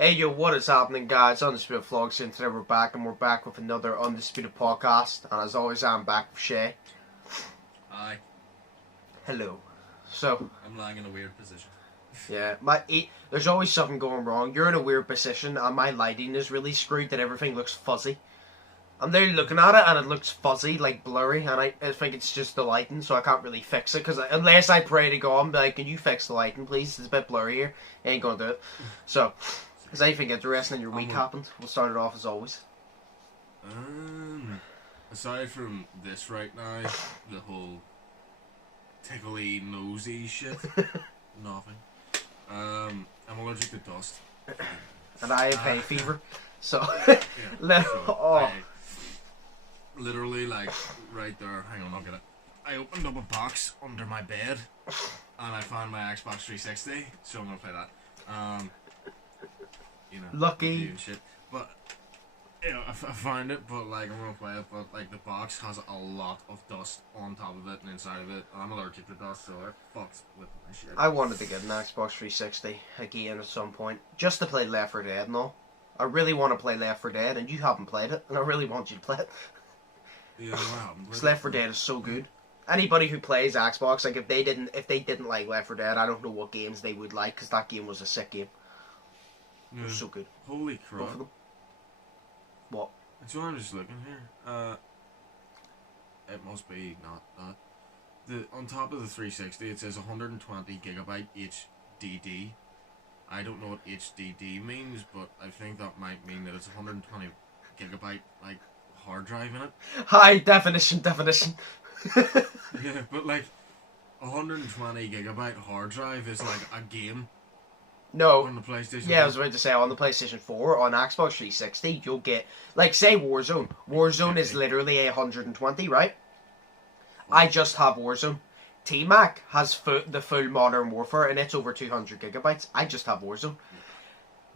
Hey yo, what is happening guys? Undisputed Vlogs, and today we're back with another Undisputed podcast, and as always I'm back with Shay. Hi. Hello. So I'm lying in a weird position. Yeah, there's always something going wrong. You're in a weird position and my lighting is really screwed that everything looks fuzzy. I'm there looking at it and it looks fuzzy, like blurry, and I think it's just the lighting, so I can't really fix it, because unless I pray to God and be like, can you fix the lighting please, it's a bit blurry here, I ain't gonna do it. So, is anything interesting in your week happened? We'll start it off as always. Aside from this right now, the whole tickly nosy shit, nothing. I'm allergic to dust. And I have hay fever, so, yeah, oh. Literally, like, right there, hang on, I'll get it. I opened up a box under my bed, and I found my Xbox 360, so I'm gonna play that. You know, lucky. and shit. But, you know, I found it, but, like, I'm gonna play it, but, like, the box has a lot of dust on top of it and inside of it. I'm allergic to dust, so it fucks with my shit. I wanted to get an Xbox 360 again at some point, just to play Left 4 Dead and all. I really want to play Left 4 Dead, and you haven't played it, and I really want you to play it. Yeah, I haven't. Because Left 4 Dead is so good. Anybody who plays Xbox, like, if they didn't like Left 4 Dead, I don't know what games they would like, because that game was a sick game. Yeah. It was so good. Holy crap. Both of them. What? That's what I'm just looking here. It must be not that. On top of the 360, it says 120 gigabyte HDD. I don't know what HDD means, but I think that might mean that it's 120 gigabyte, like, hard drive in it. High definition. Yeah, but like 120 gigabyte hard drive is like a game. No. On the PlayStation 4. Yeah, I was about to say, on the PlayStation 4, on Xbox 360, you'll get, like, say Warzone. Warzone is literally 120, right? I just have Warzone. T-Mac has the full Modern Warfare, and it's over 200 gigabytes. I just have Warzone.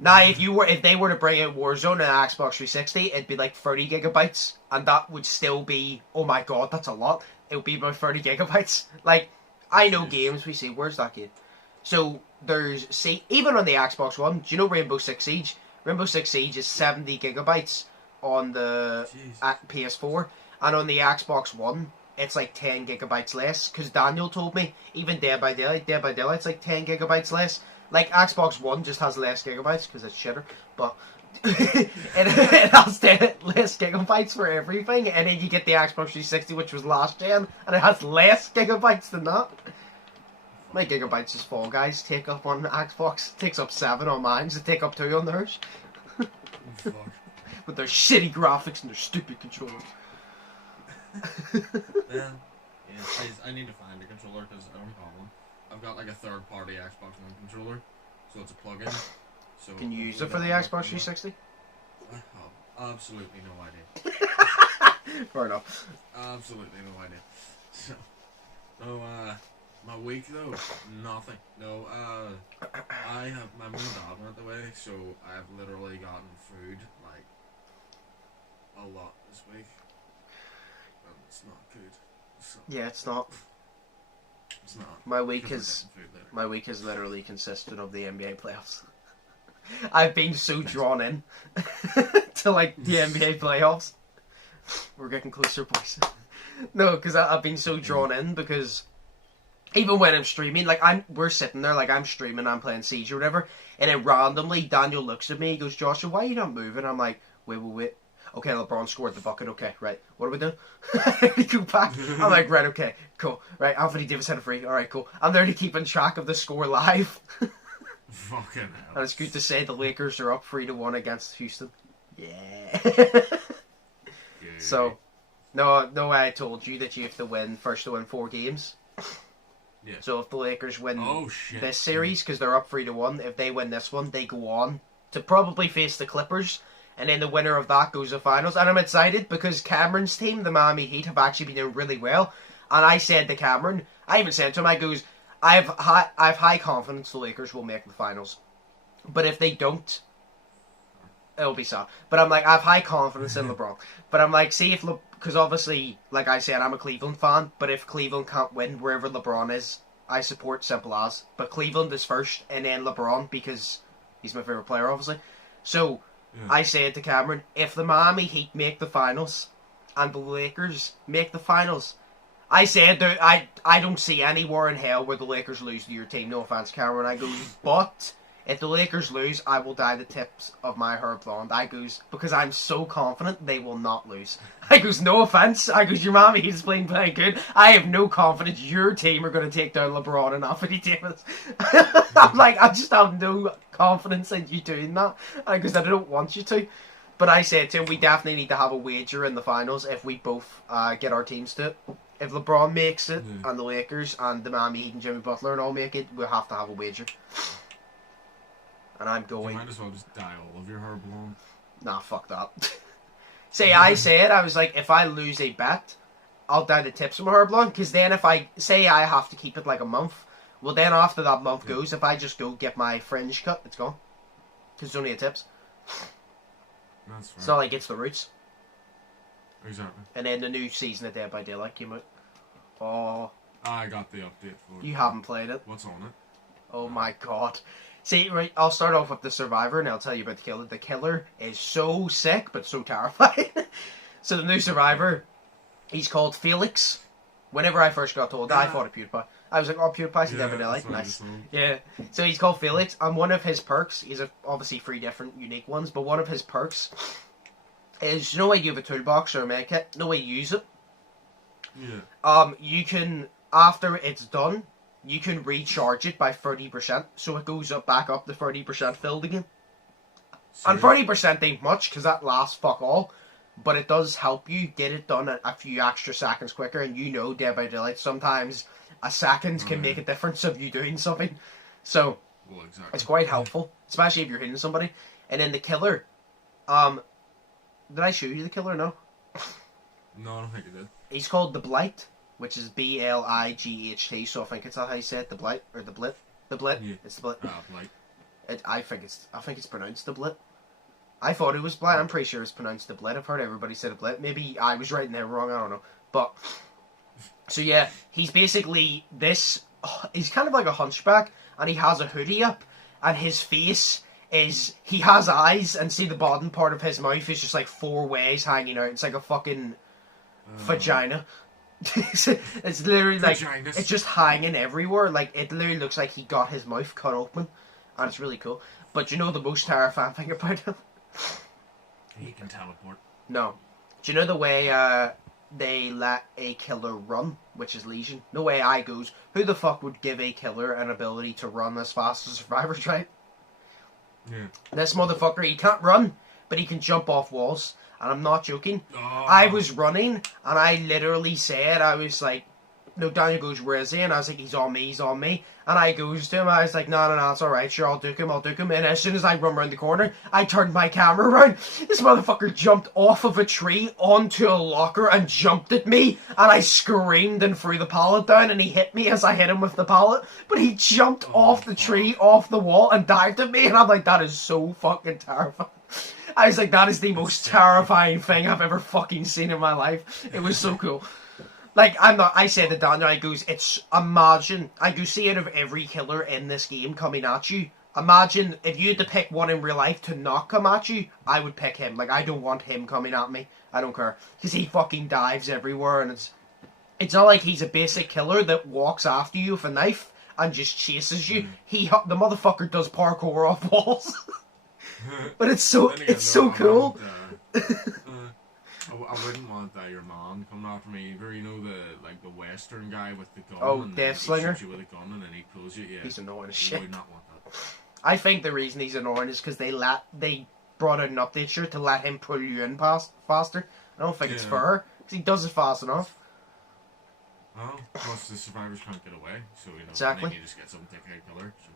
Now, if they were to bring out Warzone on Xbox 360, it'd be like 30 gigabytes, and that would still be, oh my god, that's a lot. It would be about 30 gigabytes. Like, I know games, we see, where's that game? So, even on the Xbox One, do you know Rainbow Six Siege? Rainbow Six Siege is 70 gigabytes on the PS4, and on the Xbox One, it's like 10 gigabytes less, because Daniel told me, even Dead by Daylight's like 10 gigabytes less. Like, Xbox One just has less gigabytes, because it's shitter, but it has less gigabytes for everything, and then you get the Xbox 360, which was last gen, and it has less gigabytes than that. My gigabytes is Fall Guys take up on Xbox, takes up 7 on mine, so take up 2 on theirs. With their shitty graphics and their stupid controllers. Yeah, I need to find a controller, because I don't have one. I've got like a third-party Xbox One controller, so it's a plug-in. So can you use it for the Xbox 360? I have absolutely no idea. Fair enough. Absolutely no idea. So, my week though, nothing. No, I have my mum and dad went away, so I have literally gotten food like a lot this week, and it's not good. So, yeah, it's not. It's not. My week has literally consisted of the NBA playoffs. I've been so drawn in to like the NBA playoffs. We're getting closer, boys. No, because I've been so drawn in, because even when I'm streaming, like we're sitting there, like I'm streaming, I'm playing Siege or whatever, and then randomly Daniel looks at me, he goes, Joshua, why are you not moving? I'm like, wait. Okay, LeBron scored the bucket. Okay, right. What are we doing? We go back. I'm like, right, okay, cool. Right, Anthony Davis had a free. All right, cool. I'm there to keeping track of the score live. Fucking hell. And it's good to say the Lakers are up 3-1 against Houston. Yeah. So, no, I told you that you have to win first to win 4 games. Yeah. So if the Lakers win this series, because they're up 3-1, if they win this one, they go on to probably face the Clippers. And then the winner of that goes to finals. And I'm excited because Cameron's team, the Miami Heat, have actually been doing really well. And I said to Cameron, I even said to him, I goes, I have high confidence the Lakers will make the finals. But if they don't, it'll be sad. But I'm like, I have high confidence in LeBron. But I'm like, see if because obviously, like I said, I'm a Cleveland fan. But if Cleveland can't win wherever LeBron is, I support simple as. But Cleveland is first and then LeBron, because He's my favourite player, obviously. So, Yeah. I said to Cameron, if the Miami Heat make the finals and the Lakers make the finals, I said that I don't see anywhere in hell where the Lakers lose to your team. No offense, Cameron. I goes, but if the Lakers lose, I will dye the tips of my hair blonde. I goes, because I'm so confident they will not lose. I goes, no offense. I goes, your Miami Heat is playing good. I have no confidence your team are going to take down LeBron and Anthony Davis. I'm like, I just have no confidence in you doing that. Because I don't want you to. But I said to him, we definitely need to have a wager in the finals if we both get our teams to it. If LeBron makes it, and the Lakers, and the Miami Heat and Jimmy Butler and all make it, we'll have to have a wager. And I'm going... You might as well just dye all of your hair blonde. Nah, fuck that. See, I said, I was like, if I lose a bet, I'll dye the tips of my hair blonde, because then if I... Say I have to keep it like a month, well then after that month goes, if I just go get my fringe cut, it's gone. Because it's only a tips. That's right. It's not like it's the roots. Exactly. And then the new season of Dead by Daylight came out. Oh, I got the update for it. you haven't played it. What's on it? Oh my god. See, right, I'll start off with the Survivor and I'll tell you about the Killer. The Killer is so sick, but so terrifying. So the new Survivor, he's called Felix. Whenever I first got told that, I thought of PewDiePie. I was like, oh, PewDiePie's in Dead by Daylight. Nice. Yeah. So he's called Felix, and one of his perks, he's obviously 3 different unique ones, but one of his perks is, you know, when you have a toolbox or a medkit, no way you use it. Yeah. You can, after it's done, you can recharge it by 30%, so it goes back up to 30% filled again. And 30% ain't much, because that lasts fuck all, but it does help you get it done a few extra seconds quicker, and you know, Dead by Daylight, sometimes a second can make a difference of you doing something. So, well, exactly. It's quite helpful, especially if you're hitting somebody. And then the Killer, did I show you the Killer? No? No, I don't think it did. He's called the Blight, which is Blight, so I think it's not how you say it, the Blight, or the Blit. The Blit, Yeah. it's the Blit. Blight. I think it's pronounced the Blit. I thought it was Blight, I'm pretty sure it's pronounced the Blit. I've heard everybody say the Blit. Maybe I was writing it wrong, I don't know. But, so yeah, he's basically he's kind of like a hunchback, and he has a hoodie up, and his face is, he has eyes, and see the bottom part of his mouth is just like 4 ways hanging out. It's like a fucking vagina. It's literally like, Vaginas. it's just hanging everywhere. Like, it literally looks like he got his mouth cut open, and it's really cool. But you know the most terrifying thing about him? He can teleport. No. Do you know the way they let a killer run, which is Legion? No way I goes, who the fuck would give a killer an ability to run as fast as Survivors, right? Yeah. This motherfucker, he can't run, but he can jump off walls. And I'm not joking. Oh. I was running, and I literally said, I was like, no, Daniel goes, where is he? And I was like, he's on me. And I goes to him, I was like, no, it's alright, sure, I'll duke him. And as soon as I run around the corner, I turned my camera around. This motherfucker jumped off of a tree onto a locker and jumped at me. And I screamed and threw the pallet down, and he hit me as I hit him with the pallet. But he jumped off the tree, off the wall, and dived at me. And I'm like, that is so fucking terrifying. I was like, that is the most terrifying thing I've ever fucking seen in my life. It was so cool. Like, I said to Daniel, I goes, imagine, I go, see out of every killer in this game coming at you, imagine if you had to pick one in real life to not come at you, I would pick him. Like, I don't want him coming at me. I don't care. Because he fucking dives everywhere, and it's not like he's a basic killer that walks after you with a knife and just chases you. The motherfucker does parkour off walls. But it's so cool. I wouldn't want your mom coming after me either. You know the Western guy with the gun. Oh, and Death he Slinger? shoots you with a gun and then he pulls you. Yeah, He's annoying as I shit. would not want that. I think the reason he's annoying is because they brought out an update sure to let him pull you in faster. I don't think it's fair because he does it fast enough. Oh, plus the survivors can't get away, so Exactly. Then you just get some dickhead killer. So.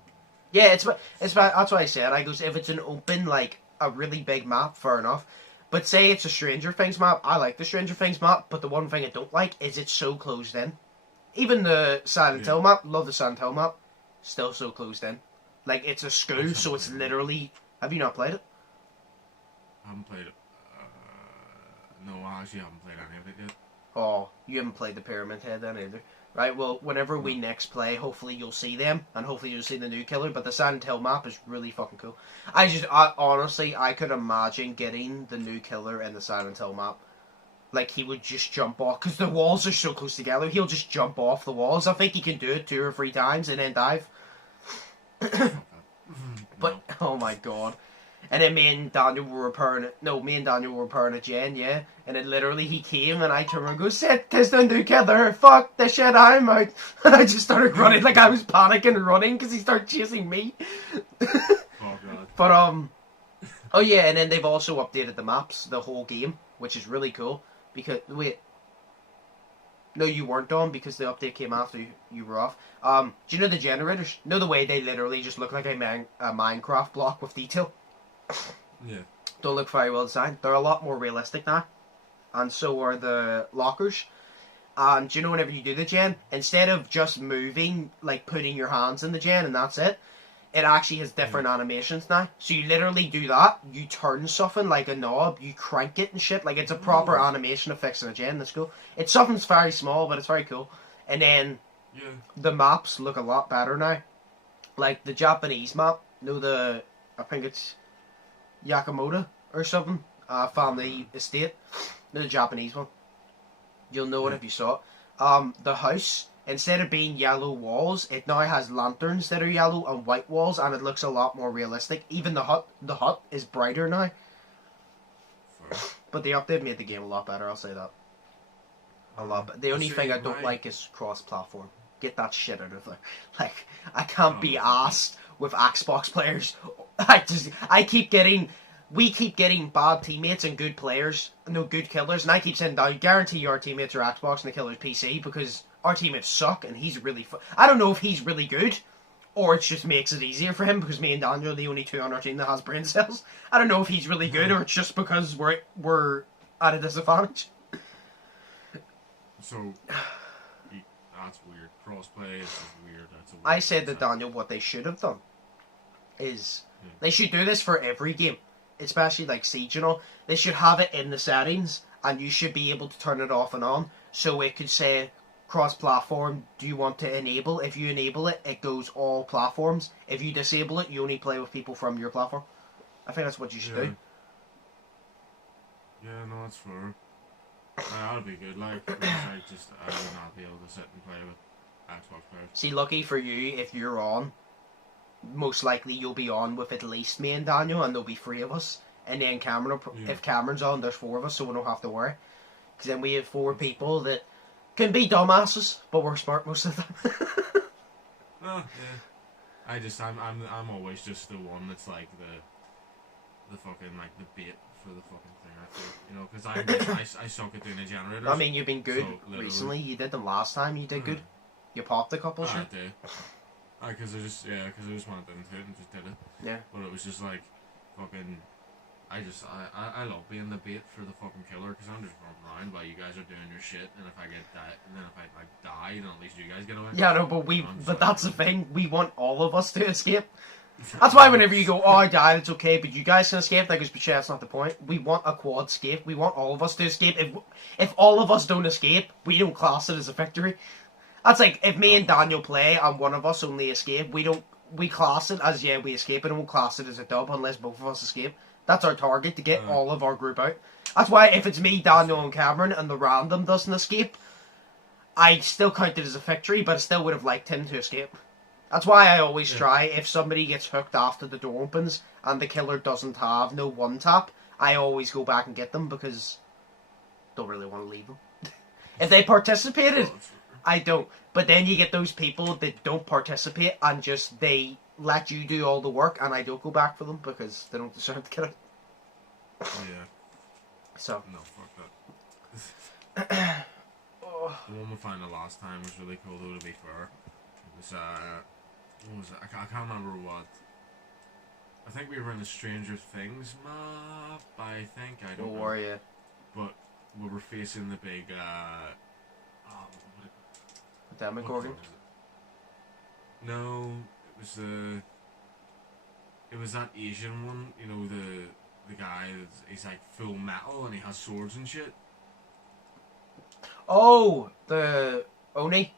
Yeah, that's what I said. I goes, if it's an open, like a really big map, fair enough. But say it's a Stranger Things map, I like the Stranger Things map, but the one thing I don't like is it's so closed in. Even the Silent Hill map, love the Silent Hill map, still so closed in. Like, it's a school, so it's literally... Have you not played it? I haven't played it. No, I actually haven't played any of it yet. Oh, you haven't played the Pyramid Head then either. Right, well, whenever we next play, hopefully you'll see them, and hopefully you'll see the new killer, but the Silent Hill map is really fucking cool. Honestly, I could imagine getting the new killer in the Silent Hill map. Like, he would just jump off, because the walls are so close together, he'll just jump off the walls. I think he can do it 2 or 3 times and then dive. But, oh my god. And then me and Daniel were repairing a gen, yeah. And then literally he came and I turned around and go, "Sit, tis the new killer, fuck the shit, I'm out." And I just started running, like I was panicking and running because he started chasing me. Oh god. But, oh yeah, and then they've also updated the maps, the whole game, which is really cool. Because, wait. No, you weren't on because the update came after you were off. Do you know the generators? Know the way they literally just look like a Minecraft block with detail? Yeah. Don't look very well designed. They're a lot more realistic now. And so are the lockers. And do you know whenever you do the gen, instead of just moving, like putting your hands in the gen and that's it, it actually has different animations now. So you literally do that, you turn something like a knob, you crank it and shit. Like it's a proper animation of fixing a gen. That's cool. It's something's very small, but it's very cool. And then the maps look a lot better now. Like the Japanese map, I think it's Yakamoto or something, family estate, the Japanese one. You'll know it if you saw it. The house, instead of being yellow walls, it now has lanterns that are yellow and white walls, and it looks a lot more realistic. Even the hut is brighter now. But the update made the game a lot better, I'll say that. A lot better. The only thing I don't like is cross-platform. Get that shit out of there. Like, I can't be asked with Xbox players. We keep getting bad teammates and good players, no good killers, and I keep saying, I guarantee your teammates are Xbox and the killer's PC because our teammates suck and he's really I don't know if he's really good or it just makes it easier for him because me and Daniel are the only 2 on our team that has brain cells. I don't know if he's really good or it's just because we're at a disadvantage. So, that's weird. Crossplay is weird. That's a weird I said to Daniel what they should have done is they should do this for every game, especially like Siege and all. They should have it in the settings and you should be able to turn it off and on so it could say cross-platform, do you want to enable? If you enable it, it goes all platforms. If you disable it, you only play with people from your platform. I think that's what you should do. Yeah, no, that's fair. That'd be good, like, because I would not be able to sit and play with Xbox players. See, lucky for you, if you're on, most likely you'll be on with at least me and Daniel, and there'll be 3 of us. And then Cameron, if Cameron's on, there's 4 of us, so we don't have to worry. Because then we have 4 people that can be dumbasses, but we're smart most of the time. Oh, yeah. I'm always just the one that's like the fucking, like, the bait for the fucking thing, I feel. You know, because I suck at doing the generators. I mean, you've been good so, recently. You did them last time. You did good. You popped a couple shit. I did. Because I just wanted to do it and just did it. Yeah. But it was just like, fucking, I love being the bait for the fucking killer because I'm just running around while you guys are doing your shit, and if I get that, and then if I like die, then at least you guys get away. Yeah, no, but that's the thing. We want all of us to escape. That's why whenever you go, oh, I died, it's okay, but you guys can escape, like, but that's not the point. We want a quad escape. We want all of us to escape. If all of us don't escape, we don't class it as a victory. That's like, if me and Daniel play and one of us only escape, we class it as, we escape, and we won't class it as a dub unless both of us escape. That's our target, to get all of our group out. That's why if it's me, Daniel, and Cameron, and the random doesn't escape, I still count it as a victory, but I still would have liked him to escape. That's why I always try, if somebody gets hooked after the door opens, and the killer doesn't have no one-tap, I always go back and get them, because I don't really want to leave them. If they participated, I don't. But then you get those people that don't participate, and just, they let you do all the work, and I don't go back for them, because they don't deserve to get it. Yeah. So. No, fuck that. The one we found the last time was really cool, though, to be fair. It was, what was it? I can't remember what. I think we were in the Stranger Things map, I think. I don't know. Were you? But we were facing the big, Epidemic organ? No, it was that Asian one, you know, the guy he's like full metal and he has swords and shit. Oh, the Oni?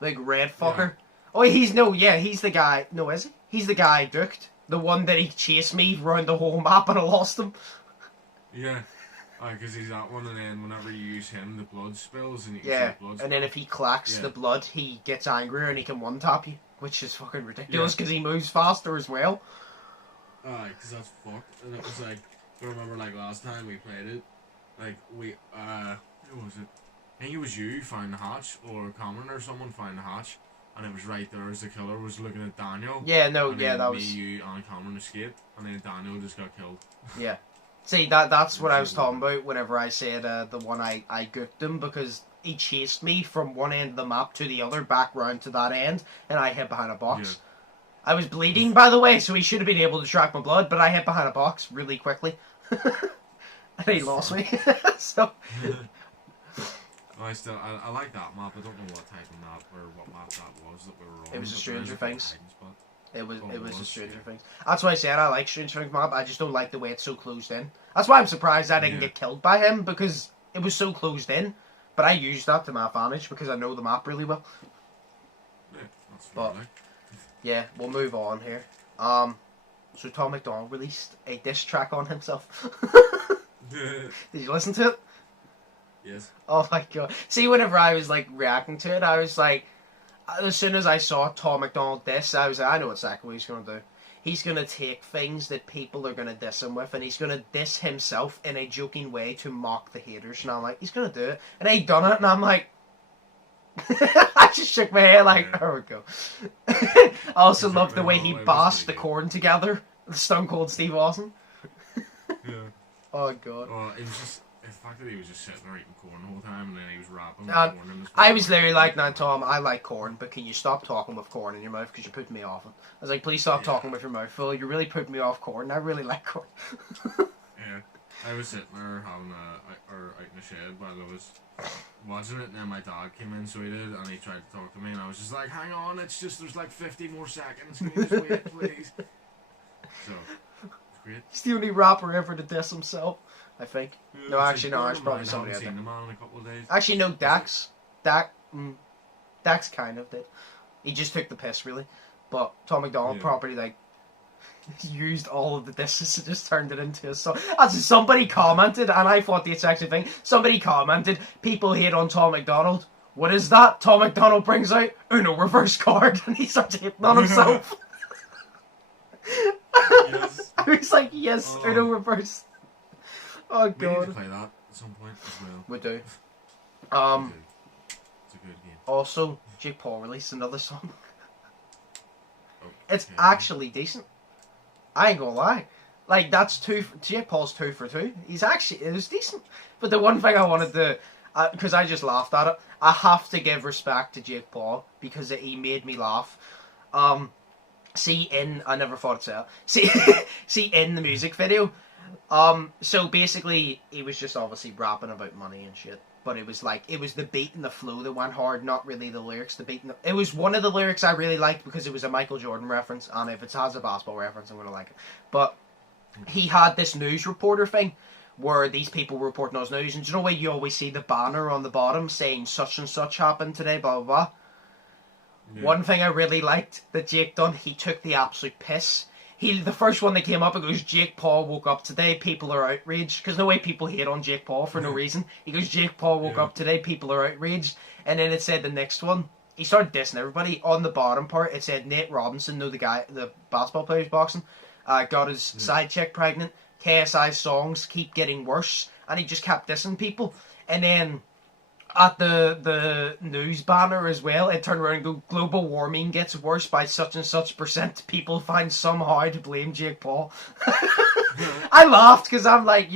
Like, red fucker. Yeah. Oh, he's the guy. No, is he? He's the guy I duked. The one that he chased me around the whole map and I lost him. Yeah. Because he's that one, and then whenever you use him, the blood spills, and you can see the blood spill. And then if he clacks the blood, he gets angrier and he can one-tap you, which is fucking ridiculous because he moves faster as well. Because that's fucked. And it was like, I remember like last time we played it, like who was it? I think it was you found the hatch, or Cameron or someone found the hatch, and it was right there as the killer was looking at Daniel. Yeah, no, and yeah, that me, was... you, and Cameron escaped, and then Daniel just got killed. Yeah. See, that's what I was talking about whenever I said the one I gooked him, because he chased me from one end of the map to the other, back round to that end, and I hid behind a box. Yeah. I was bleeding, by the way, so he should have been able to track my blood, but I hid behind a box really quickly. And he lost me. So... I like that map. I don't know what type of map or what map that was that we were on. It was a Stranger Things. It was a Stranger yeah. Things. That's why I said I like Stranger Things map. I just don't like the way it's so closed in. That's why I'm surprised I didn't get killed by him, because it was so closed in. But I used that to my advantage because I know the map really well. Yeah, that's fair. Yeah, we'll move on here. So Tom McDonald released a diss track on himself. Did you listen to it? Yes. Oh my god. See, whenever I was like reacting to it, I was like, as soon as I saw Tom McDonald diss, I was like, I know exactly what he's going to do. He's going to take things that people are going to diss him with, and he's going to diss himself in a joking way to mock the haters. And I'm like, he's going to do it. And he done it, and I'm like, I just shook my head like, there we go. I also love the way he bashed the Korn together. Stone Cold Steve Austin. Yeah. Oh god. Well, it was just... The fact that he was just sitting there eating corn the whole time, and then he was rapping with corn in his I was literally like, "Now, Tom, I like corn, but can you stop talking with corn in your mouth because you're putting me off it?" I was like, "Please stop talking with your mouth full. You're really putting me off corn. I really like corn." Yeah, I was sitting there having out in the shed while I was watching it, and then my dad came in, so he did, and he tried to talk to me, and I was just like, "Hang on, it's just there's like 50 more seconds. Can you just wait, please?" So it's great. He's the only rapper ever to diss himself. I think. Yeah, no, actually, no. There's probably somebody out there. The man in a couple of days. Actually, no. Dax kind of did. He just took the piss, really. But Tom McDonald probably like used all of the disses and just turned it into a song. As somebody commented, and I thought the exact same thing. Somebody commented, "People hate on Tom McDonald. What is that?" Tom McDonald brings out Uno reverse card, and he starts hitting on himself. Yes. I was like, "Yes, Uno reverse." Oh god. We need to play that at some point as well. We do. It's a good game. Also, Jake Paul released another song. Okay. It's actually decent. I ain't gonna lie. Like, Jake Paul's 2 for 2. It was decent. But the one thing I wanted to, because I just laughed at it, I have to give respect to Jake Paul because he made me laugh. I never thought I'd say it. See, in the music video, so basically, he was just obviously rapping about money and shit. But it was the beat and the flow that went hard, not really the lyrics. It was one of the lyrics I really liked because it was a Michael Jordan reference, and if it has a basketball reference, I'm going to like it. But he had this news reporter thing where these people were reporting those news, and do you know where you always see the banner on the bottom saying such and such happened today, blah, blah, blah? Yeah. One thing I really liked that Jake done, he took the absolute piss. The first one that came up, it goes, "Jake Paul woke up today, people are outraged." Because no way people hate on Jake Paul for no reason. He goes, "Jake Paul woke up today, people are outraged." And then it said the next one, he started dissing everybody. On the bottom part, it said Nate Robinson, the basketball player who's boxing, got his side chick pregnant. KSI's songs keep getting worse. And he just kept dissing people. And then at the news banner as well, it turned around and go, "Global warming gets worse by such and such %. People find somehow to blame Jake Paul." I laughed because I'm like,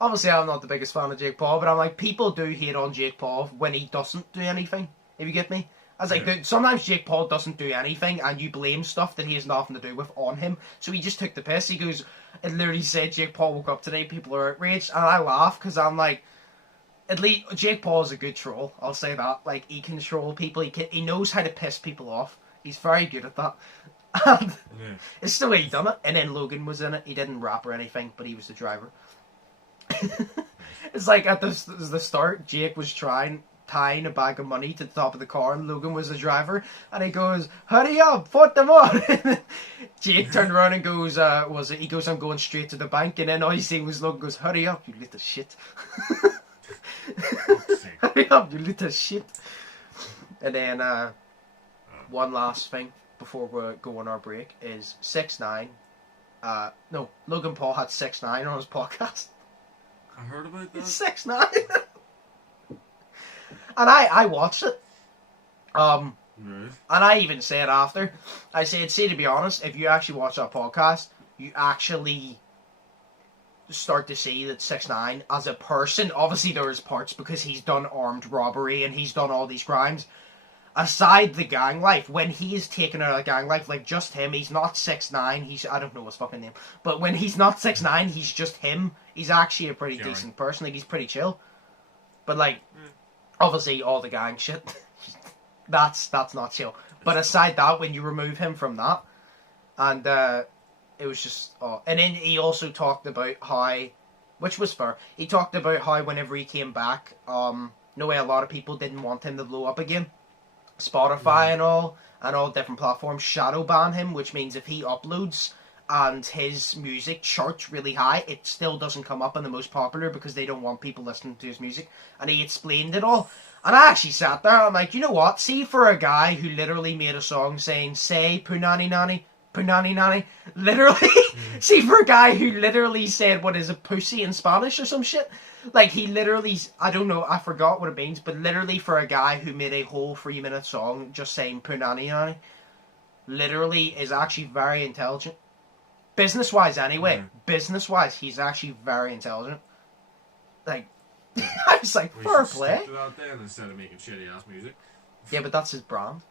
obviously I'm not the biggest fan of Jake Paul, but I'm like, people do hate on Jake Paul when he doesn't do anything, if you get me. I was like, dude, sometimes Jake Paul doesn't do anything and you blame stuff that he has nothing to do with on him. So he just took the piss. He goes, it literally said, "Jake Paul woke up today, people are outraged." And I laugh because I'm like, at least Jake Paul is a good troll. I'll say that. Like, he can troll people. He knows how to piss people off. He's very good at that. And it's the way he done it. And then Logan was in it. He didn't rap or anything, but he was the driver. It's like at the start, Jake was trying tying a bag of money to the top of the car, and Logan was the driver, and he goes, "Hurry up, put them on." Jake turned around and goes, he goes, "I'm going straight to the bank," and then all you see was Logan goes, "Hurry up, you little shit." Hurry up, you little shit. And then one last thing before we go on our break is 6ix9ine. No, Logan Paul had 6ix9ine on his podcast. I heard about that. 6ix9ine. And I watched it. Right. And I even said after, I said, see, to be honest, if you actually watch that podcast, you actually start to see that 6ix9ine as a person, obviously there's parts because he's done armed robbery and he's done all these crimes. Aside the gang life, when he is taken out of the gang life, like just him, he's not 6ix9ine, he's, I don't know his fucking name, but when he's not 6ix9ine, he's just him. He's actually a pretty decent person, like he's pretty chill. But like, obviously all the gang shit, that's not chill. But aside that, when you remove him from that, and it was just, and then he also talked about how, which was fair, he talked about how whenever he came back, no way a lot of people didn't want him to blow up again. Spotify and all different platforms shadow ban him, which means if he uploads and his music charts really high, it still doesn't come up in the most popular because they don't want people listening to his music. And he explained it all. And I actually sat there and I'm like, you know what? See, for a guy who literally made a song saying, say, punani nani, punani nani, literally, see, for a guy who literally said, what is a pussy in Spanish or some shit? Like, he literally, I don't know, I forgot what it means, but literally for a guy who made a whole 3-minute song just saying punani nani, literally is actually very intelligent. Business-wise anyway, business-wise, he's actually very intelligent. Like, I was like, fair play. To that then, instead of making shitty ass music. Yeah, but that's his brand.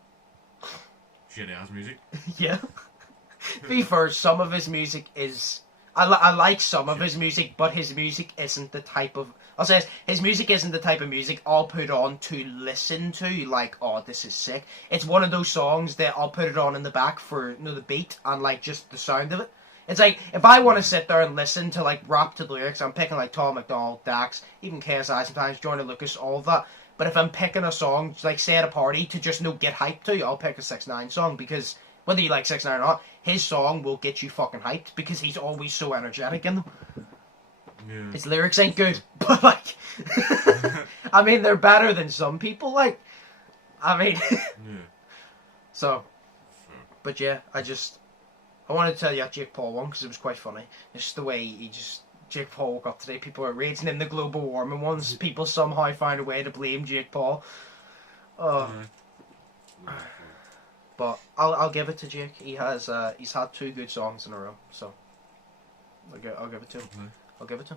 Shitty ass music. Yeah. To be fair, some of his music is, I like some of his music, but his music isn't the type of, I'll say this, his music isn't the type of music I'll put on to listen to, like, oh, this is sick. It's one of those songs that I'll put it on in the back for, you know, the beat and, like, just the sound of it. It's like, if I want to sit there and listen to, like, rap to the lyrics, I'm picking, like, Tom McDonald, Dax, even KSI sometimes, Johnny Lucas, all of that. But if I'm picking a song, like, say at a party, to just, you know, get hyped to, I'll pick a 6ix9ine song, because whether you like 6ix9ine or not, his song will get you fucking hyped, because he's always so energetic in them. Yeah. His lyrics ain't good, but, like, I mean, they're better than some people, like, I mean, so, but yeah, I wanted to tell you that Jake Paul one because it was quite funny. It's just the way Jake Paul woke up today. People are raging in the global warming ones. People somehow found a way to blame Jake Paul. But I'll give it to Jake. He's had 2 good songs in a row, so I'll give it to him. I'll give it to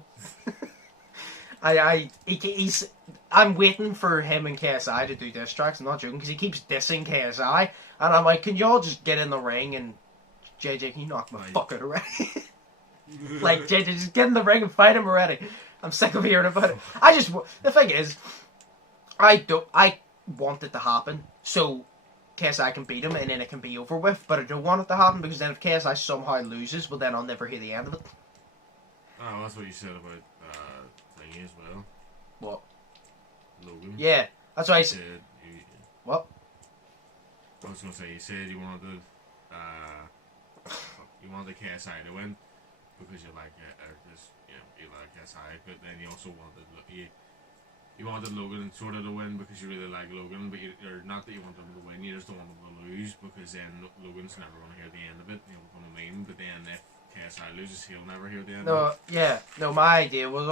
him. I'm waiting for him and KSI to do diss tracks. I'm not joking because he keeps dissing KSI, and I'm like, can y'all just get in the ring and JJ, can you knock my fuck out already? Like, JJ, just get in the ring and fight him already. I'm sick of hearing about it. The thing is, I want it to happen so KSI can beat him and then it can be over with, but I don't want it to happen because then if KSI somehow loses, well then I'll never hear the end of it. Oh, that's what you said about thingy as well. What? Logan. Yeah, that's what I said. What? I was going to say, you said you wanted to you wanted KSI to win because you like you like KSI, but then you also wanted you wanted Logan sort of to win because you really like Logan, but or not that you want him to win, you just don't want him to lose because then Logan's never going to hear the end of it. You know what I mean? But then if KSI loses, he'll never hear the end of it. No, my idea was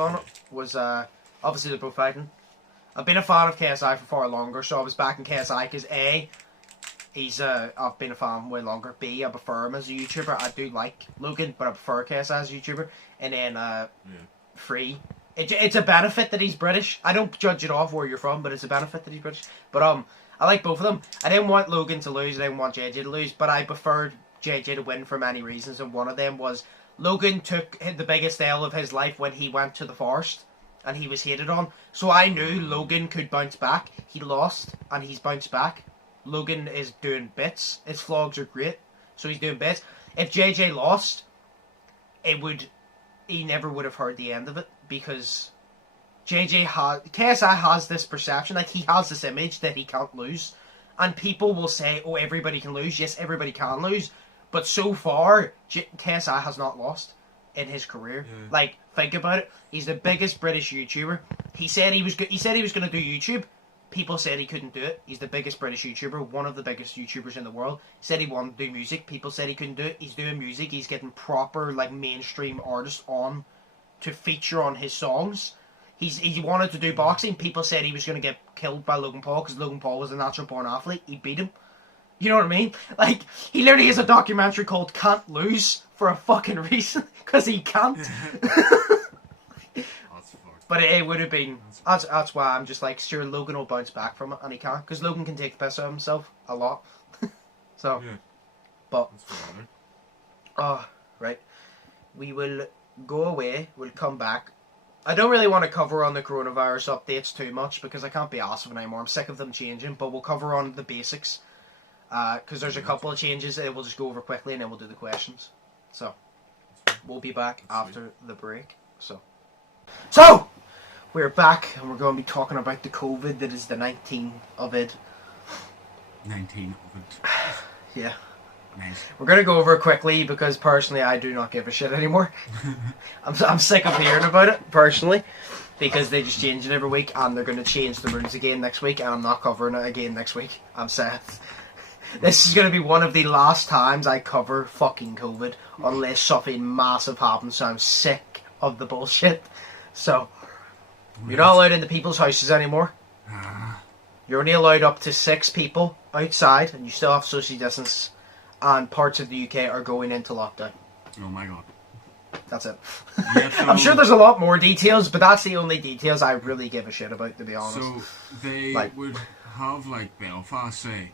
obviously they're both fighting. I've been a fan of KSI for far longer, so I was backing KSI because A, I've been a fan way longer. B, I prefer him as a YouTuber. I do like Logan, but I prefer KSI as a YouTuber. And then 3, it's a benefit that he's British. I don't judge it off where you're from, but it's a benefit that he's British. But I like both of them. I didn't want Logan to lose. I didn't want JJ to lose, but I preferred JJ to win for many reasons. And one of them was Logan took the biggest L of his life when he went to the forest. And he was hated on. So I knew Logan could bounce back. He lost, and he's bounced back. Logan is doing bits. His vlogs are great, so he's doing bits. If JJ lost, he never would have heard the end of it because KSI has this perception, like he has this image that he can't lose, and people will say, "Oh, everybody can lose." Yes, everybody can lose, but so far, KSI has not lost in his career. Yeah. Like, think about it. He's the biggest British YouTuber. He said he was going to do YouTube. People said he couldn't do it. He's the biggest British YouTuber, one of the biggest YouTubers in the world. He said he wanted to do music. People said he couldn't do it. He's doing music. He's getting proper, like, mainstream artists on to feature on his songs. He wanted to do boxing. People said he was going to get killed by Logan Paul because Logan Paul was a natural born athlete. He beat him. You know what I mean? Like, he literally has a documentary called Can't Lose for a fucking reason. Because he can't. But it would have been... That's why I'm just like, sure, Logan will bounce back from it, and he can't. Because Logan can take the piss out of himself a lot. So, yeah. But... Oh, right. We will go away. We'll come back. I don't really want to cover on the coronavirus updates too much, because I can't be arsed with it anymore. I'm sick of them changing, but we'll cover on the basics. Because there's a couple of changes that we'll just go over quickly, and then we'll do the questions. So, we'll be back after the break. So, we're back, and we're going to be talking about the COVID that is the 19 of it. 19 of it. Yeah. Nice. We're going to go over it quickly, because personally I do not give a shit anymore. I'm sick of hearing about it, personally, because they just change it every week, and they're going to change the rules again next week, and I'm not covering it again next week. I'm sad. This is going to be one of the last times I cover fucking COVID, unless something massive happens, so I'm sick of the bullshit. So, you're not allowed in the people's houses anymore. You're only allowed up to 6 people outside, and you still have social distance, and parts of the UK are going into lockdown. Oh my god. That's it. Yeah, so, I'm sure there's a lot more details, but that's the only details I really give a shit about, to be honest. So, they would have, like, Belfast, say,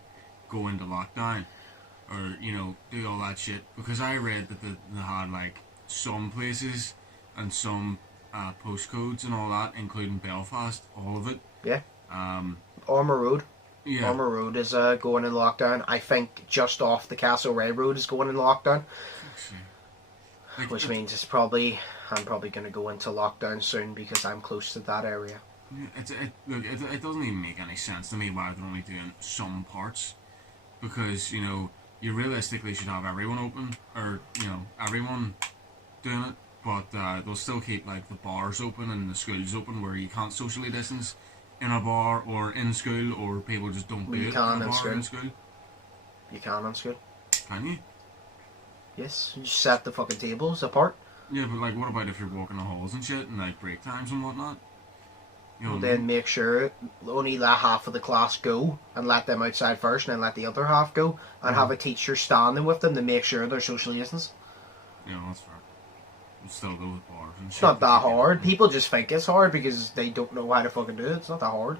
go into lockdown, or, you know, do all that shit, because I read that they had, like, some places and some postcodes and all that, including Belfast, all of it. Yeah. Armour Road. Yeah. Armour Road is going in lockdown. I think just off the Castlereagh Road is going in lockdown. Like, which means I'm probably going to go into lockdown soon because I'm close to that area. It doesn't even make any sense to me why they're only doing some parts, because, you know, you realistically should have everyone open, or, you know, everyone doing it, but they'll still keep, like, the bars open and the schools open where you can't socially distance in a bar or in school, or people just don't do it in a bar or in school. You can in school. Can you? Yes, you just set the fucking tables apart. Yeah, but, like, what about if you're walking the halls and shit, and, like, break times and whatnot? You know Well, what I then mean? make sure only let half of the class go, and let them outside first, and then let the other half go, and have a teacher standing with them to make sure they're socially distanced. Yeah, that's fair. We'll still go with bars and shit. It's not that hard. People just think it's hard because they don't know how to fucking do it. It's not that hard.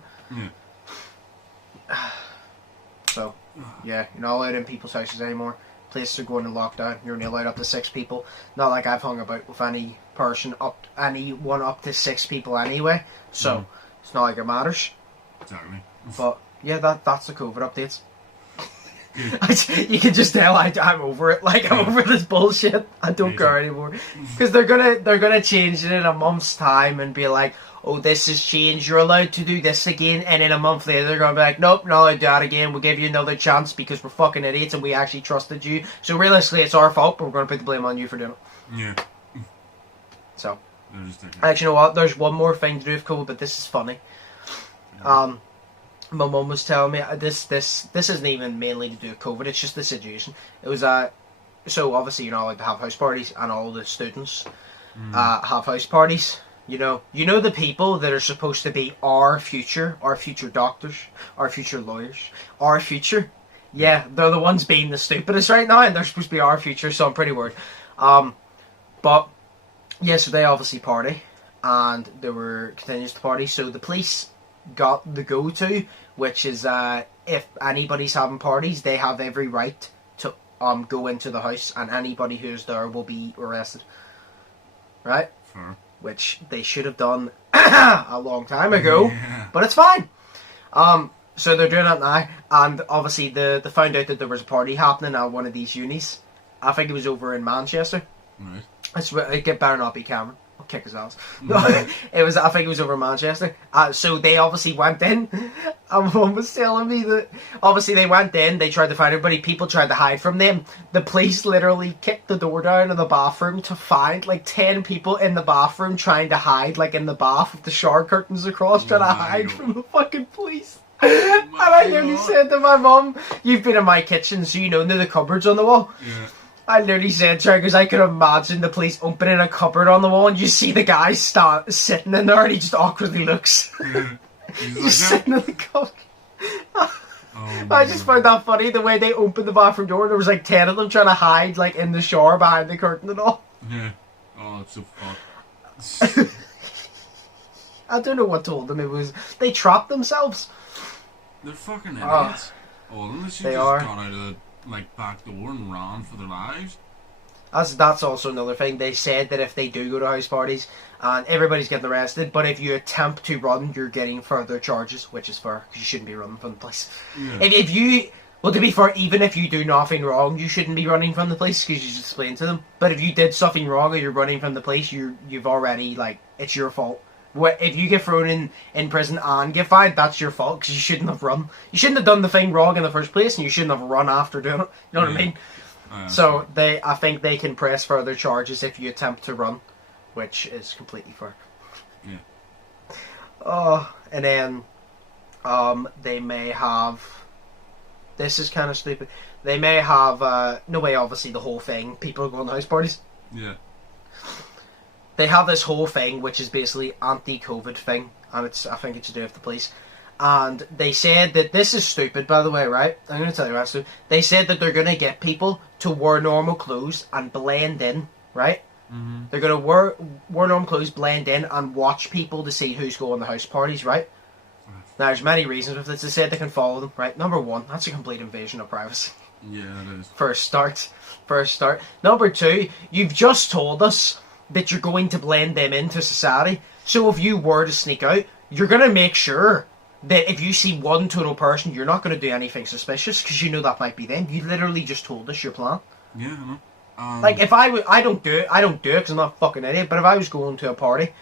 Yeah. So, yeah, you're not allowed in people's houses anymore. Places are going in lockdown. You're only allowed up to 6 people. Not like I've hung about with anyone up to 6 people anyway. So, it's not like it matters. Exactly. But, yeah, that's the COVID updates. You can just tell I'm over it. Like, I'm over this bullshit. I don't care anymore. Because they're gonna change it in a month's time and be like, oh, this has changed, you're allowed to do this again, and in a month later they're gonna be like, nope, not allowed to do that again, we'll give you another chance because we're fucking idiots and we actually trusted you. So realistically it's our fault, but we're gonna put the blame on you for doing it. Yeah. So, actually, you know what, there's one more thing to do with COVID, but this is funny. My mum was telling me, this isn't even mainly to do with COVID, it's just the situation. It was, so obviously you're not allowed to have house parties, and all the students have house parties. You know the people that are supposed to be our future doctors, our future lawyers, our future. Yeah, they're the ones being the stupidest right now, and they're supposed to be our future, so I'm pretty worried. But, yeah, so they obviously party, and they were continuous to party, so the police got the go-to, which is if anybody's having parties, they have every right to go into the house, and anybody who's there will be arrested. Right? Fair. Which they should have done a long time ago, but it's fine. So they're doing it now, and obviously they found out that there was a party happening at one of these unis. I think it was over in Manchester. Right. It better not be Cameron. I'll kick his ass. It was, I think it was over Manchester. So they obviously went in, and Mum was telling me that obviously they went in, they tried to find everybody, people tried to hide from them. The police literally kicked the door down in the bathroom to find like 10 people in the bathroom trying to hide, like in the bath with the shower curtains across, trying to hide from the fucking police. And I nearly said to my mum, you've been in my kitchen, so you know the cupboards on the wall. Yeah. I literally said to her, because I could imagine the police opening a cupboard on the wall and you see the guy sitting in there and he just awkwardly looks. Just sitting in the cupboard. I just found that funny, the way they opened the bathroom door. There was like 10 of them trying to hide like in the shower behind the curtain and all. Yeah. Oh, it's so fucked. I don't know what told them. It was, they trapped themselves. They're fucking idiots. All of them. They just are. got out of the back door and ran for their lives. That's also another thing. They said that if they do go to house parties and everybody's getting arrested, but if you attempt to run, you're getting further charges, which is fair because you shouldn't be running from the police. Yeah. If you, well, to be fair, even if you do nothing wrong, you shouldn't be running from the police because you just explain to them. But if you did something wrong or you're running from the police, you've already, like, it's your fault. If you get thrown in prison and get fined, that's your fault because you shouldn't have run. You shouldn't have done the thing wrong in the first place, and you shouldn't have run after doing it. You know what I mean? So I think they can press further charges if you attempt to run, which is completely fair. Yeah. Oh, and then they may have. This is kind of stupid. They may have no way. Obviously, the whole thing. People going to house parties. Yeah. They have this whole thing, which is basically anti-COVID thing, and I think it's to do with the police. And they said that this is stupid, by the way, right? I'm going to tell you what's stupid. They said that they're going to get people to wear normal clothes and blend in, right? Mm-hmm. They're going to wear normal clothes, blend in, and watch people to see who's going to house parties, right? Now, there's many reasons with this. They said they can follow them, right? Number one, that's a complete invasion of privacy. Yeah, it is. First start. Number two, you've just told us that you're going to blend them into society. So if you were to sneak out, you're going to make sure that if you see one total person, you're not going to do anything suspicious because you know that might be them. You literally just told us your plan. Yeah, I know. Like if I don't do it because I'm not a fucking idiot. But if I was going to a party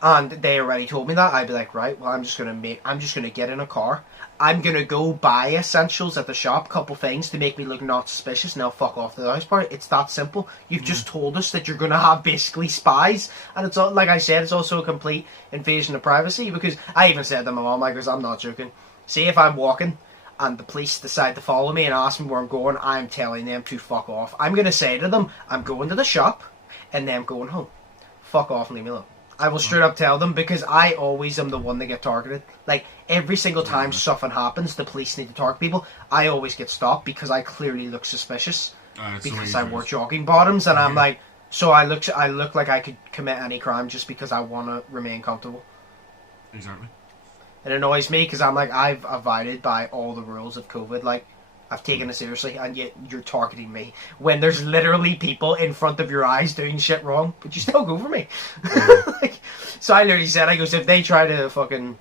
and they already told me that, I'd be like, right, well, I'm just gonna get in a car. I'm gonna go buy essentials at the shop, couple things to make me look not suspicious, and I'll fuck off to the house party. It's that simple. You've just told us that you're gonna have basically spies, and it's all, like I said, it's also a complete invasion of privacy. Because I even said to my mom, because I'm not joking. See, if I'm walking and the police decide to follow me and ask me where I'm going, I'm telling them to fuck off. I'm gonna say to them, I'm going to the shop, and then I'm going home. Fuck off and leave me alone. I will straight up tell them, because I always am the one that get targeted. Like, every single time something happens, the police need to target people, I always get stopped because I clearly look suspicious. Because I wear jogging bottoms, and I'm like, so I look like I could commit any crime just because I want to remain comfortable. Exactly. It annoys me because I'm like, I've abided by all the rules of COVID. Like, I've taken it seriously, and yet you're targeting me when there's literally people in front of your eyes doing shit wrong, but you still go for me. Like, so I literally said, I goes, if they try to fucking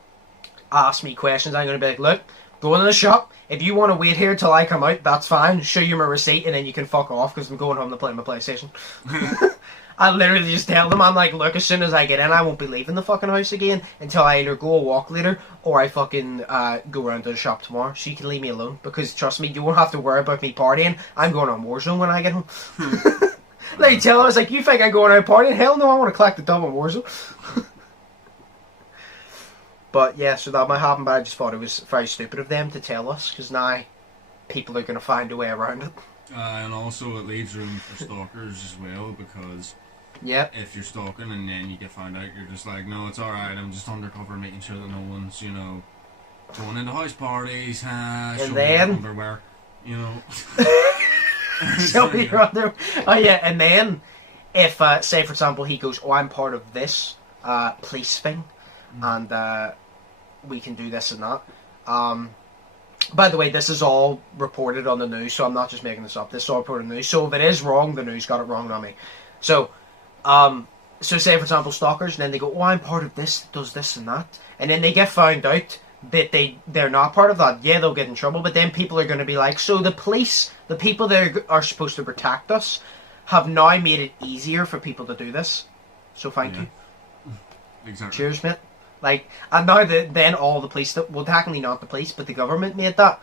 ask me questions, I'm going to be like, look, go into the shop. If you want to wait here till I come out, that's fine. Show you my receipt, and then you can fuck off because I'm going home to play my PlayStation. I literally just tell them, I'm like, look, as soon as I get in, I won't be leaving the fucking house again until I either go a walk later or I fucking go around to the shop tomorrow. So you can leave me alone, because trust me, you won't have to worry about me partying. I'm going on Warzone when I get home. Like, you tell them, I was like, you think I'm going out partying? Hell no, I want to collect the dub on Warzone. But yeah, so that might happen, but I just thought it was very stupid of them to tell us, because now people are going to find a way around it. And also it leaves room for stalkers as well, because if you're stalking and then you get found out, you're just like, no, it's alright, I'm just undercover making sure that no one's, going into house parties, and then underwear, show me your underwear. Oh yeah, and then if, say for example, he goes, oh, I'm part of this police thing, and we can do this and that. By the way, this is all reported on the news, so I'm not just making this up. This is all reported on the news. So if it is wrong, the news got it wrong, not me. So, so say for example, stalkers, and then they go, "Oh, I'm part of this, does this and that," and then they get found out that they're not part of that. Yeah, they'll get in trouble, but then people are going to be like, "So the police, the people that are supposed to protect us, have now made it easier for people to do this. So thank you." Exactly. Cheers, mate. Like, and now then all the police, well, technically not the police, but the government made that,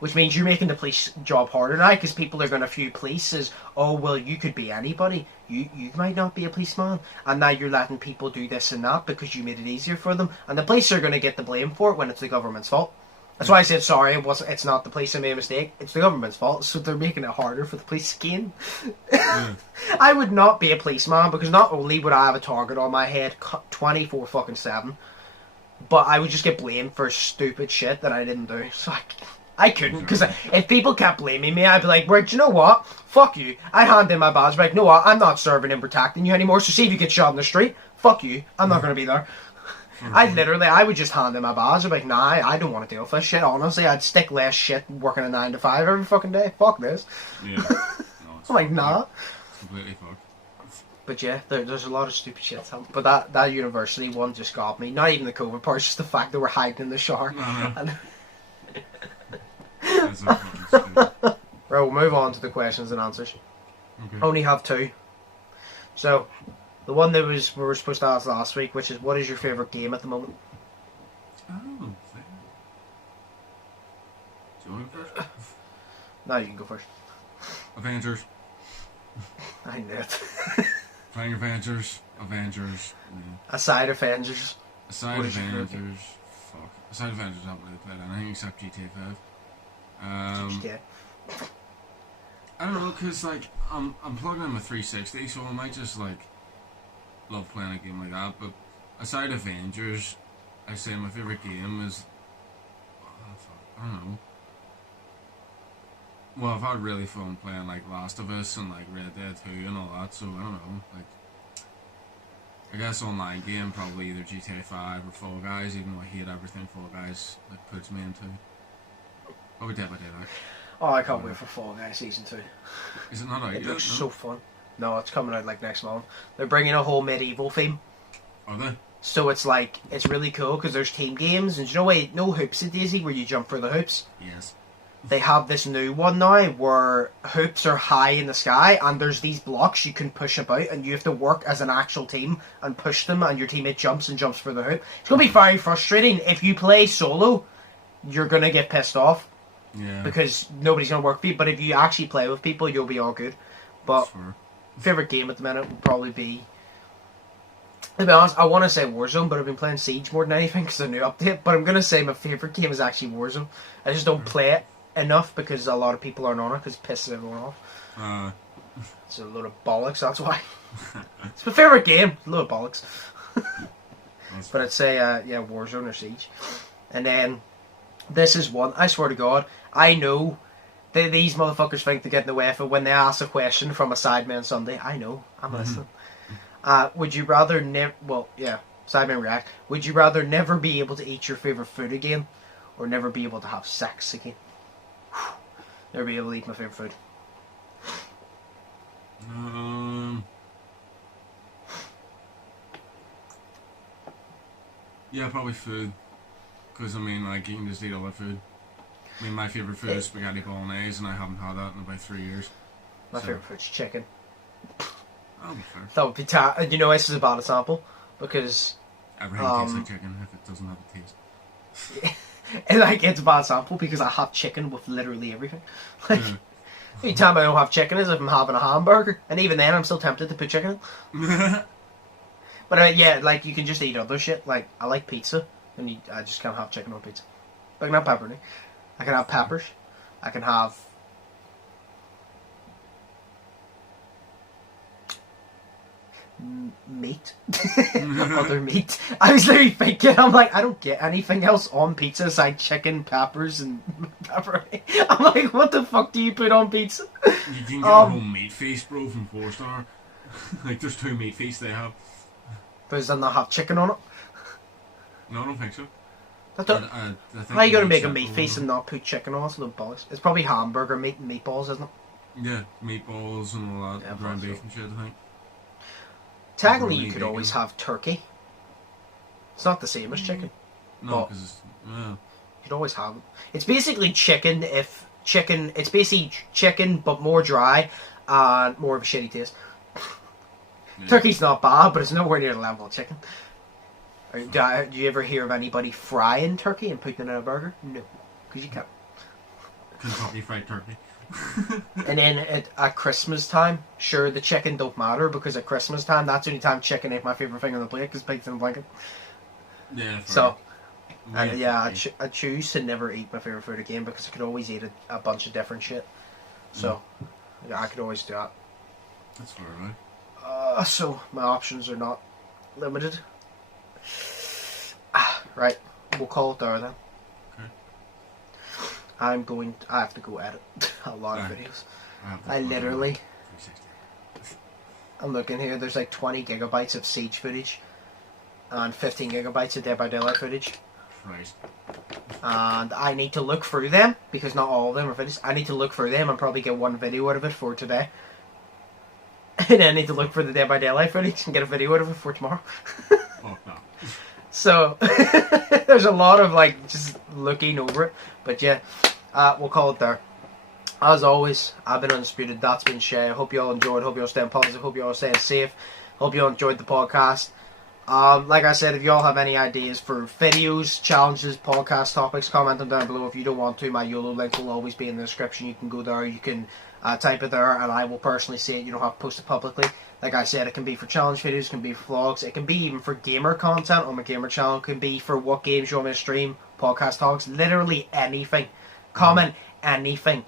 which means you're making the police job harder now, because people are going to view police as, oh, well, you could be anybody. You might not be a policeman. And now you're letting people do this and that because you made it easier for them. And the police are going to get the blame for it when it's the government's fault. That's why I said, sorry, it's not the police who made a mistake. It's the government's fault, so they're making it harder for the police again. I would not be a policeman, because not only would I have a target on my head 24/7, but I would just get blamed for stupid shit that I didn't do. So I couldn't, because if people kept blaming me, I'd be like, well, do you know what? Fuck you. I'd hand in my badge, be like, no, I'm not serving and protecting you anymore, so see if you get shot in the street, fuck you. I'm not going to be there. I would just hand in my badge. I'd be like, nah, I don't want to deal with this shit, honestly. I'd stick less shit working a 9 to 5 every fucking day. Fuck this. Yeah. No, I'm like, nah. It's completely fucked. But yeah, there's a lot of stupid shit. But that university one just got me. Not even the COVID part, just the fact that we're hiding in the shower. And That's so fucking stupid. right, we'll move on to the questions and answers. Okay. Only have 2. So, the one that we were supposed to ask last week, which is, what is your favourite game at the moment? Oh, fair. Do you want to go first? No, you can go first. Avengers. I knew it. Playing Avengers. Yeah. Aside Avengers. Aside What is your Avengers. favourite? Fuck. Aside Avengers, I haven't really played anything except GTA 5. Yeah. I don't know, cause like I'm plugging in my 360, so I might just like love playing a game like that. But aside Avengers, I say my favorite game is I don't know. Well, I've had really fun playing like Last of Us and like Red Dead 2 and all that. So I don't know, like I guess online game probably either GTA 5 or Fall Guys. Even though I hate everything Fall Guys like puts me into. Probably Dead by Daylight. Oh, I can't wait for Fall Guys Season 2. Is it not out It yet? looks No? so fun. No, it's coming out like next month. They're bringing a whole medieval theme. Are they? So it's like, it's really cool because there's team games. And you know what? No hoops at Daisy where you jump for the hoops. Yes. They have this new one now where hoops are high in the sky and there's these blocks you can push about and you have to work as an actual team and push them and your teammate jumps for the hoop. It's going to be very frustrating. If you play solo, you're going to get pissed off. Yeah. Because nobody's going to work for you. But if you actually play with people, you'll be all good. But Sure. favourite game at the minute would probably be... To be honest, I want to say Warzone, but I've been playing Siege more than anything because of the new update. But I'm going to say my favourite game is actually Warzone. I just don't play it enough because a lot of people aren't on it because it pisses everyone off. It's a load of bollocks, that's why. It's my favourite game. A load of bollocks. But I'd say, yeah, Warzone or Siege. And then, this is one, I swear to God, I know these motherfuckers think they're getting away with it when they ask a question from a Sidemen Sunday. I know, I'm listening. Would you rather Sidemen React. Would you rather never be able to eat your favourite food again, or never be able to have sex again? Never be able to eat my favourite food. Yeah, probably food. Because, I mean, like, you can just eat other food. I mean, my favourite food is spaghetti bolognese, and I haven't had that in about 3 years. My favourite food's chicken. That'll be fair. That would be you know, this is a bad example, because... Everything tastes like chicken if it doesn't have a taste. It's a bad example because I have chicken with literally everything. Like, the only time I don't have chicken is if I'm having a hamburger, and even then I'm still tempted to put chicken in. But yeah, like, you can just eat other shit. Like, I like pizza, and I just can't have chicken on pizza. But I can have pepperoni. I can have peppers. I can have... meat. Other meat. I was literally thinking, I'm like, I don't get anything else on pizza aside chicken, peppers, and pepperoni. I'm like, what the fuck do you put on pizza? You can get a whole meat feast, bro, from 4 Star. Like, there's 2 meat feasts they have. But does that not have chicken on it? No, I don't think so. I think how are you going to make a meat feast and not put chicken on it? It's a little bollocks. It's probably hamburger meat and meatballs, isn't it? Yeah, meatballs and all that, Yeah, ground so. beef and shit, I think. Technically, you Really could bacon. always have turkey. It's not the same as chicken. No, because it's... You could always have it. It's basically chicken it's basically chicken but more dry and more of a shitty taste. Yeah. Turkey's not bad, but it's nowhere near the level of chicken. Do you ever hear of anybody frying turkey and putting it in a burger? No, because you can't. Kentucky Fried Turkey. And then at Christmas time, sure, the chicken don't matter, because at Christmas time, that's the only time chicken ain't my favourite thing on the plate, because pigs in a blanket. Yeah. So, yeah, I choose to never eat my favourite food again, because I could always eat a bunch of different shit. So, I could always do that. That's fair, right? So, my options are not limited. Right, we'll call it there then. I have to go edit a lot of videos. I'm looking here, there's like 20 gigabytes of Siege footage and 15 gigabytes of Dead by Daylight footage. Christ. And I need to look through them, because not all of them are finished. I need to look through them and probably get one video out of it for today. And I need to look for the Dead by Daylight footage and get a video out of it for tomorrow. Oh, no. So, there's a lot of like just looking over it. But yeah, we'll call it there. As always, I've been Undisputed, that's been Shay. I hope you all enjoyed, hope you all staying positive, hope you all staying safe, hope you all enjoyed the podcast. Like I said, if you all have any ideas for videos, challenges, podcast topics, comment them down below. If you don't want to, my Yolo link will always be in the description. You can go there, you can type it there, and I will personally see it. You don't have to post it publicly. Like I said, it can be for challenge videos, it can be for vlogs, it can be even for gamer content on my gamer channel, it can be for what games you want me to stream, podcast talks, literally anything. Comment anything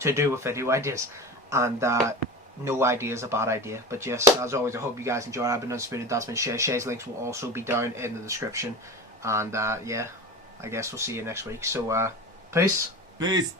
to do with video ideas. And no idea is a bad idea. But yes, as always, I hope you guys enjoy. I've been Undisputed, that's been Shay. Shay's links will also be down in the description. And yeah, I guess we'll see you next week. So peace. Peace.